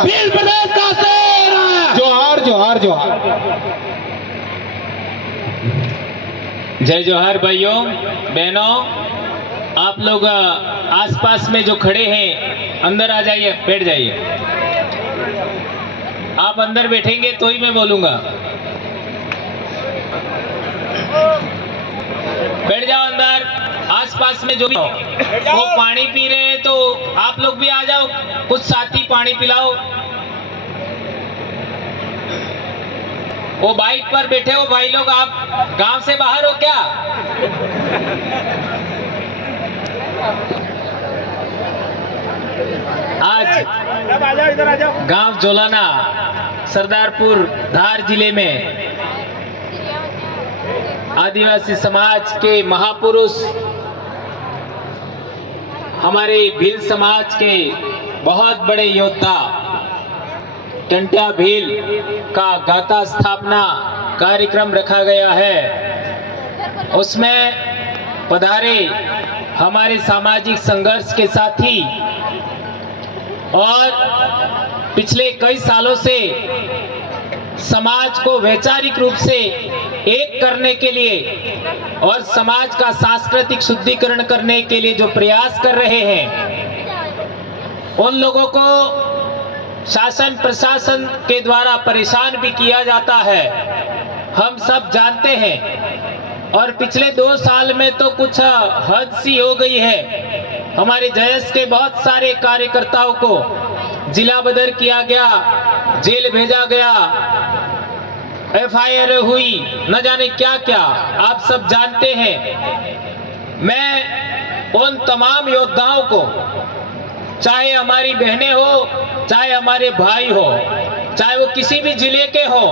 भील प्रदेश का शेर है। जोहार जोहार जोहार। जय जोहार भाइयों बहनों, आप लोग आसपास में जो खड़े हैं अंदर आ जाइए, बैठ जाइए। आप अंदर बैठेंगे तो ही मैं बोलूंगा। बैठ जाओ अंदर। आसपास में जो भी वो पानी पी रहे हैं तो आप लोग भी आ जाओ, कुछ साथी पानी पिलाओ। वो बाइक पर बैठे हो भाई लोग, आप गांव से बाहर हो क्या? आज गांव जोलाना सरदारपुर धार जिले में आदिवासी समाज के महापुरुष, हमारे भील समाज के बहुत बड़े योद्धा टंट्या भील का गाथा स्थापना कार्यक्रम रखा गया है। उसमें पधारे हमारे सामाजिक संघर्ष के साथी और पिछले कई सालों से समाज को वैचारिक रूप से एक करने के लिए और समाज का सांस्कृतिक शुद्धिकरण करने के लिए जो प्रयास कर रहे हैं, उन लोगों को शासन प्रशासन के द्वारा परेशान भी किया जाता है, हम सब जानते हैं। और पिछले 2 साल में तो कुछ हद सी हो गई है। हमारे जयस के बहुत सारे कार्यकर्ताओं को जिला बदर किया गया, जेल भेजा गया, FIR हुई, न जाने क्या क्या, आप सब जानते हैं। मैं उन तमाम योद्धाओं को, चाहे हमारी बहनें हो, चाहे हमारे भाई हो, चाहे वो किसी भी जिले के हो,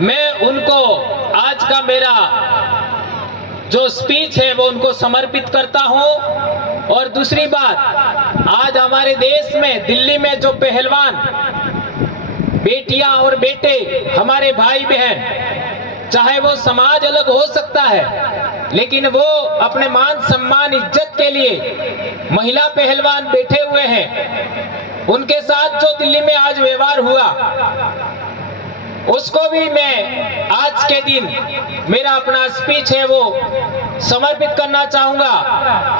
मैं उनको आज का मेरा जो स्पीच है वो उनको समर्पित करता हूं। और दूसरी बात, आज हमारे देश में दिल्ली में जो पहलवान बेटियां और बेटे, हमारे भाई बहन, चाहे वो समाज अलग हो सकता है, लेकिन वो अपने मान सम्मान इज्जत के लिए महिला पहलवान बैठे हुए हैं। उनके साथ जो दिल्ली में आज व्यवहार हुआ, उसको भी मैं आज के दिन मेरा अपना स्पीच है वो समर्पित करना चाहूंगा।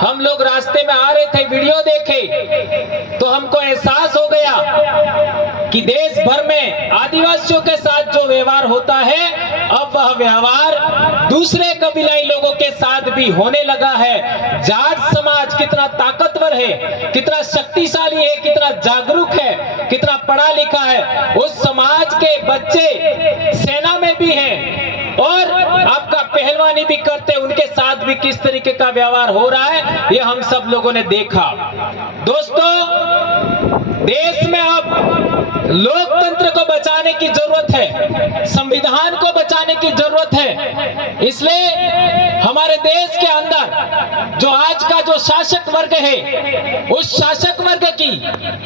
हम लोग रास्ते में आ रहे थे, वीडियो देखे तो हमको एहसास हो गया कि देश भर में आदिवासियों के साथ जो व्यवहार होता है, अब वह व्यवहार दूसरे कबीलाई लोगों के साथ भी होने लगा है। जाट समाज कितना ताकतवर है, कितना शक्तिशाली है, कितना जागरूक है, कितना पढ़ा लिखा है। उस समाज के बच्चे सेना में भी हैं और आपका पहलवानी भी करते, उनके साथ भी किस तरीके का व्यवहार हो रहा है, ये हम सब लोगों ने देखा। दोस्तों, देश में अब लोकतंत्र को बचाने की जरूरत है, संविधान को बचाने की जरूरत है। इसलिए हमारे देश के अंदर जो आज का जो शासक वर्ग है, उस शासक वर्ग की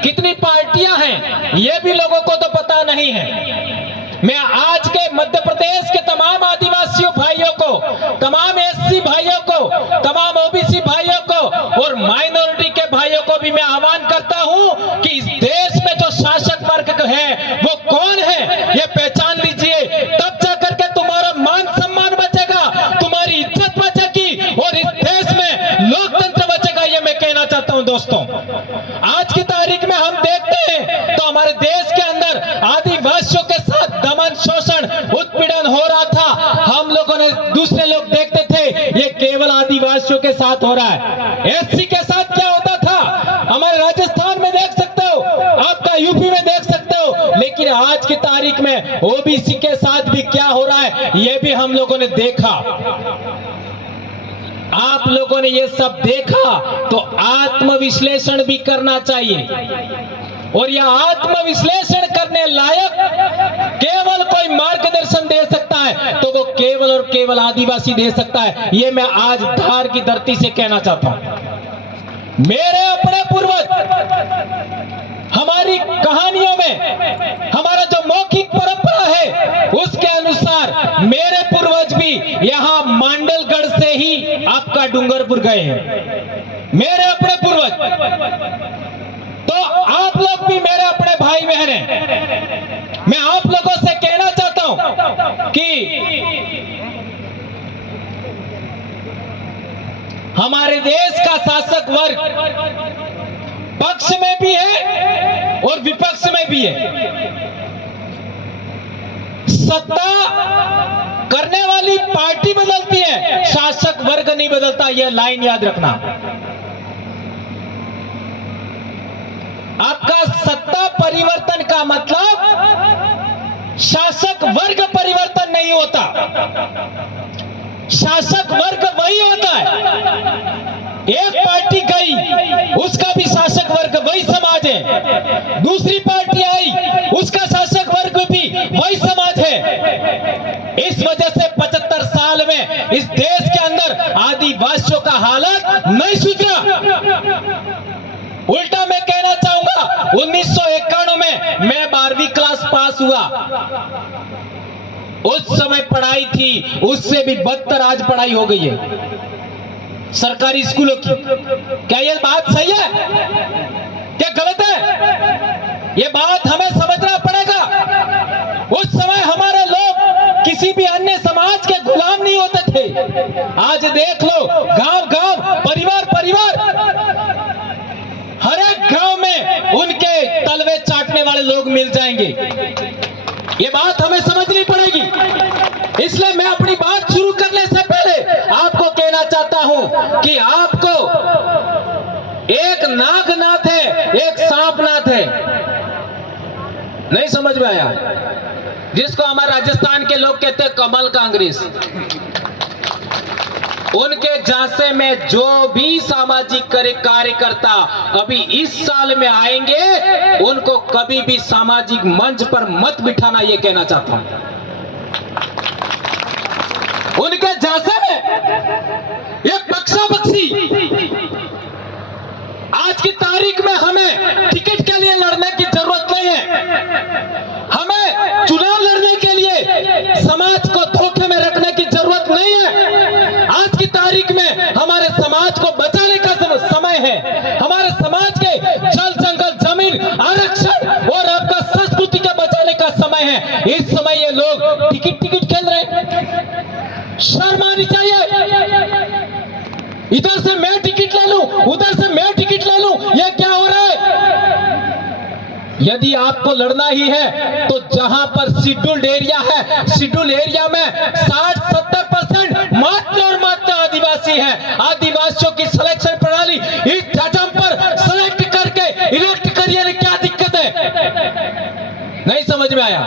कितनी पार्टियां हैं, ये भी लोगों को तो पता नहीं है। मैं आज के मध्य प्रदेश के तमाम आदिवासियों भाइयों को, तमाम SC भाइयों को, तमाम OBC भाइयों को और माइनॉरिटी के भाइयों को भी मैं आह्वान करता हूं कि इस देश में जो शासक वर्ग है वो कौन है, ये पहचान लीजिए। तब जाकर के तुम्हारा मान सम्मान बचेगा, तुम्हारी इज्जत बचेगी और इस देश में लोकतंत्र बचेगा, ये मैं कहना चाहता हूं। दोस्तों, आज की तारीख में हम देखते हैं तो हमारे देश के अंदर आदिवासियों के साथ दमन, शोषण, उत्पीड़न हो रहा था। हम लोगों ने, दूसरे लोग देखते थे ये केवल आदिवासियों के साथ हो रहा है। SC के साथ क्या होता था, हमारे राजस्थान में देख सकते हो, आपका UP में देख सकते हो, लेकिन आज की तारीख में OBC के साथ भी क्या हो रहा है, ये भी हम लोगों ने देखा। आप लोगों ने ये सब देखा तो आत्मविश्लेषण भी करना चाहिए। और यह आत्मविश्लेषण करने लायक केवल कोई मार्गदर्शन दे सकता है तो वो केवल और केवल आदिवासी दे सकता है। ये मैं आज धार की धरती से कहना चाहता हूं। मेरे अपने पूर्वज, हमारी कहानियों में हमारा जो मौखिक परंपरा है उसके अनुसार मेरे पूर्वज भी यहाँ मांडलगढ़ से ही आपका डूंगरपुर गए हैं। मेरे अपने पूर्वज तो आप लोग भी मेरे अपने भाई बहन हैं, मैं आप लोगों से कहना चाहता हूं कि हमारे देश का शासक वर्ग पक्ष में भी है और विपक्ष में भी है। सत्ता करने वाली पार्टी बदलती है, शासक वर्ग नहीं बदलता, यह लाइन याद रखना। आपका सत्ता परिवर्तन का मतलब शासक वर्ग परिवर्तन नहीं होता। शासक वर्ग वही होता है। एक पार्टी गई, उसका भी शासक वर्ग वही समाज है। दूसरी पार्टी आई, उसका शासक वर्ग भी वही समाज है। इस वजह से 75 साल में इस देश के अंदर आदिवासियों का हालत नहीं सुधरा। उल्टा मैं कहना चाहूंगा, 1991 में मैं 12वीं क्लास पास हुआ। उस समय पढ़ाई थी, उससे भी बदतर आज पढ़ाई हो गई है सरकारी स्कूलों की। क्या यह बात सही है, क्या गलत है? यह बात हमें समझना पड़ेगा। उस समय हमारे लोग किसी भी अन्य समाज के गुलाम नहीं होते थे। आज देख लो, गांव गांव, परिवार परिवार, हर एक गांव में उनके तलवे चाटने वाले लोग मिल जाएंगे। ये बात हमें समझनी पड़ेगी। इसलिए मैं अपनी बात शुरू करने से पहले आपको कहना चाहता हूं कि आपको एक नागनाथ है, एक सांपनाथ है। नहीं समझ में आया? जिसको हमारे राजस्थान के लोग कहते हैं कमल कांग्रेस। उनके झांसे में जो भी सामाजिक कार्यकर्ता अभी इस साल में आएंगे, उनको कभी भी सामाजिक मंच पर मत बिठाना, यह कहना चाहता हूं। उनके झांसे में ये बक्सा-बक्सी। आज की तारीख में हमें टिकट के लिए लड़ने की जरूरत नहीं है। हमें चुनाव लड़ने के लिए समाज को धोखे में रखने की जरूरत नहीं है। आज की तारीख में हमारे समाज को बचाने का समय है। हमारे समाज के जल जंगल जमीन आरक्षण और आपका संस्कृति के बचाने का समय है। इस समय ये लोग टिकट खेल रहे हैं। शर्म आनी चाहिए। इधर से मैं टिकट ले लूं, उधर से मैं टिकट ले लूं, यह क्या हो रहा है? यदि आपको लड़ना ही है तो जहां पर शेड्यूल्ड एरिया है, शेड्यूल्ड एरिया में 60-70% मात्र और मात्र आदिवासी हैं। आदिवासियों की सिलेक्शन प्रणाली इस जजम पर सेलेक्ट करके इलेक्ट करिए, क्या दिक्कत है? नहीं समझ में आया?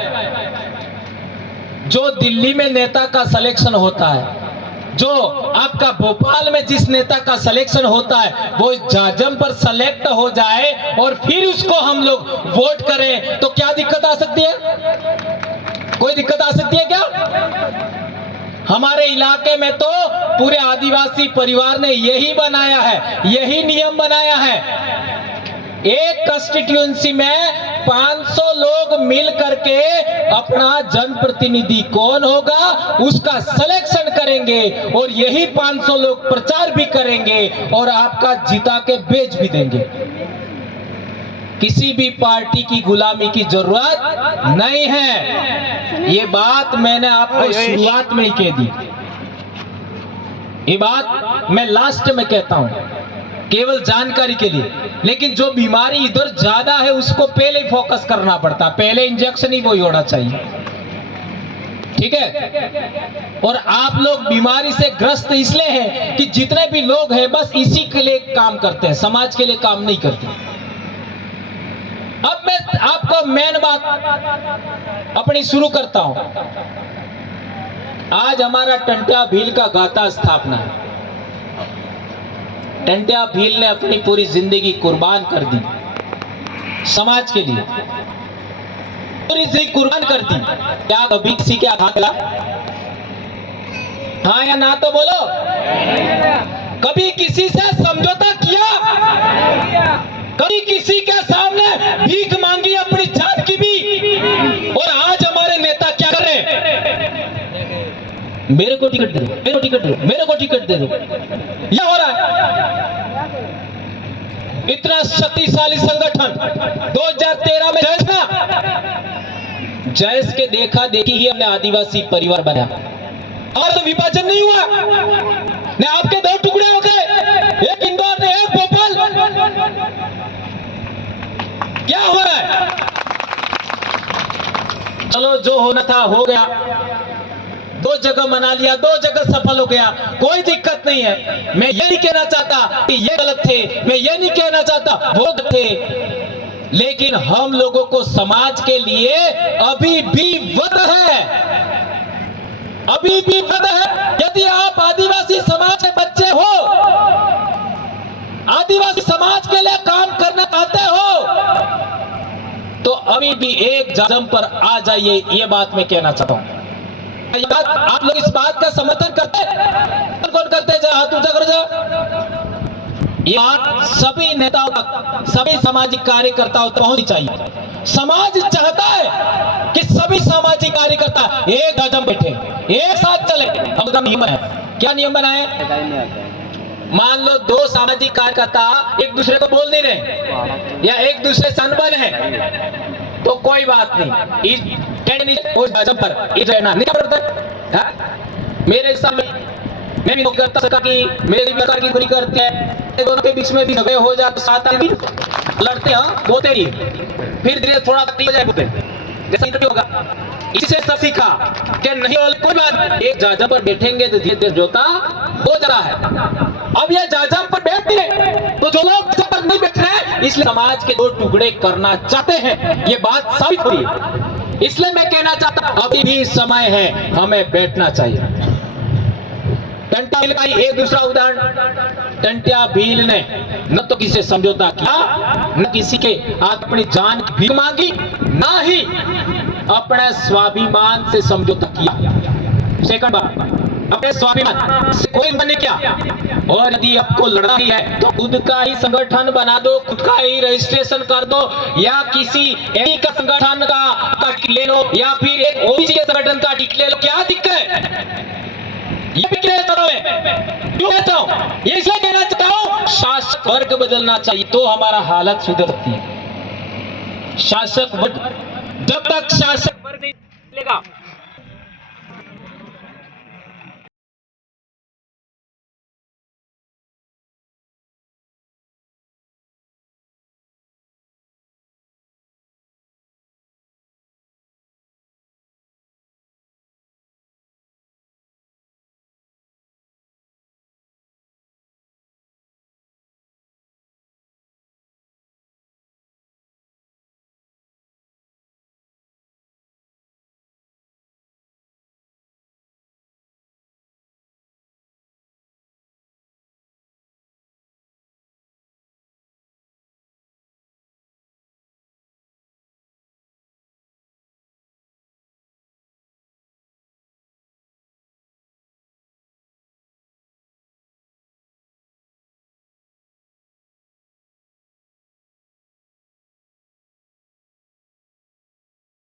जो दिल्ली में नेता का सिलेक्शन होता है, जो आपका भोपाल में जिस नेता का सिलेक्शन होता है, वो जाजम पर सेलेक्ट हो जाए और फिर उसको हम लोग वोट करें, तो क्या दिक्कत आ सकती है? कोई दिक्कत आ सकती है क्या? हमारे इलाके में तो पूरे आदिवासी परिवार ने यही बनाया है, यही नियम बनाया है। एक कंस्टिट्यूएंसी में 500 लोग मिल करके अपना जनप्रतिनिधि कौन होगा उसका सिलेक्शन करेंगे और यही 500 लोग प्रचार भी करेंगे और आपका जिता के बेच भी देंगे। किसी भी पार्टी की गुलामी की जरूरत नहीं है। ये बात मैंने आपको शुरुआत में ही कह दी। ये बात मैं लास्ट में कहता हूं, केवल जानकारी के लिए। लेकिन जो बीमारी इधर ज्यादा है उसको पहले ही फोकस करना पड़ता, पहले इंजेक्शन ही वही होना चाहिए। ठीक है? और आप लोग बीमारी से ग्रस्त इसलिए हैं कि जितने भी लोग हैं बस इसी के लिए काम करते हैं, समाज के लिए काम नहीं करते। अब मैं आपको मेन बात अपनी शुरू करता हूं। आज हमारा टंट्या भील का गाथा स्थापना है। टंट्या भील ने अपनी पूरी जिंदगी कुर्बान कर दी समाज के लिए, पूरी जिंदगी कुर्बान कर दी। क्या कभी किसी के हाथ मिला? हाँ या ना तो बोलो। कभी किसी से समझौता किया? कभी किसी के सामने भीख मांगी अपनी जान की भी? और आज हमारे नेता क्या कर रहे हैं? मेरे को टिकट दे दो, मेरे को टिकट दे दो, मेरे को टिकट दे दो, यह हो रहा है। इतना शक्तिशाली संगठन 2013 में जैस ना, जैस के देखा देखी ही हमने आदिवासी परिवार बनाया। और तो विभाजन नहीं हुआ ने, आपके दो टुकड़े हो गए, एक इंदौर ने एक भोपाल। क्या हुआ है? चलो जो होना था हो गया, दो जगह मना लिया, दो जगह सफल हो गया, कोई दिक्कत नहीं है। मैं ये नहीं कहना चाहता कि ये गलत थे, मैं ये नहीं कहना चाहता वो गलत थे, लेकिन हम लोगों को समाज के लिए अभी भी वध है, अभी भी वध है। यदि आप आदिवासी समाज के बच्चे हो, आदिवासी समाज के लिए काम करना चाहते हो, तो अभी भी एक जम पर आ जाइए, ये बात मैं कहना चाहता हूं। आप लोग इस बात का समर्थन करते हैं? कौन करते हैं? हाथ ऊंचा करो जा। ये बात सभी नेताओं तक, सभी सामाजिक कार्यकर्ताओं तक पहुंचनी चाहिए। समाज चाहता है कि सभी सामाजिक कार्यकर्ता एक कदम बैठे, एक साथ चले। हम नियम है, क्या नियम बनाए? मान लो दो सामाजिक कार्यकर्ता एक दूसरे को बोल नहीं रहे या एक दूसरे से अनबन है, तो कोई बात नहीं, मेरे सामने मैं भी करता सका कि मेरी प्रकार की बुरी करते हैं, दोनों के बीच में भी झगड़े हो जाते, साथ आदमी लड़ते हैं, बोलते ही फिर धीरे थोड़ा हो जाए, बोलते जैसा इंटरव्यू होगा। इससे सब सीखा कि नहीं कोई बात, एक जाजा पर बैठेंगे तो धीरे धीरे जोता हो जा रहा है। अब ये जाजा पर बैठ गए तो जो लोग पर नहीं बैठ रहे, इसलिए समाज के दो टुकड़े करना चाहते हैं, ये बात साबित हुई। इसलिए मैं कहना चाहता हूं अभी भी समय है, हमें बैठना चाहिए। टंट्या भील का एक दूसरा उदाहरण, टंट्या भील ने न तो किसी से समझौता किया, न किसी के अपनी जान की भीख मांगी, ना ही अपने स्वाभिमान से समझौता किया। सेकंड बात, अपने स्वाभिमान से कोई नहीं किया। और यदि आपको लड़ना ही है तो खुद का ही संगठन बना दो, खुद का ही रजिस्ट्रेशन कर दो, या किसी एक का संगठन का टिक ले लो, या फिर एक ओबीसी के संगठन का टिक ले लो। क्या दिक्कत है? ये भी कहता हूं, क्यों कहता हूं? ये इसलिए कहना चाहता हूं, शासक वर्ग बदलना चाहिए तो हमारा हालत सुधरती है। शासक वर्ग, जब तक शासक वर्ग नहीं बदलेगा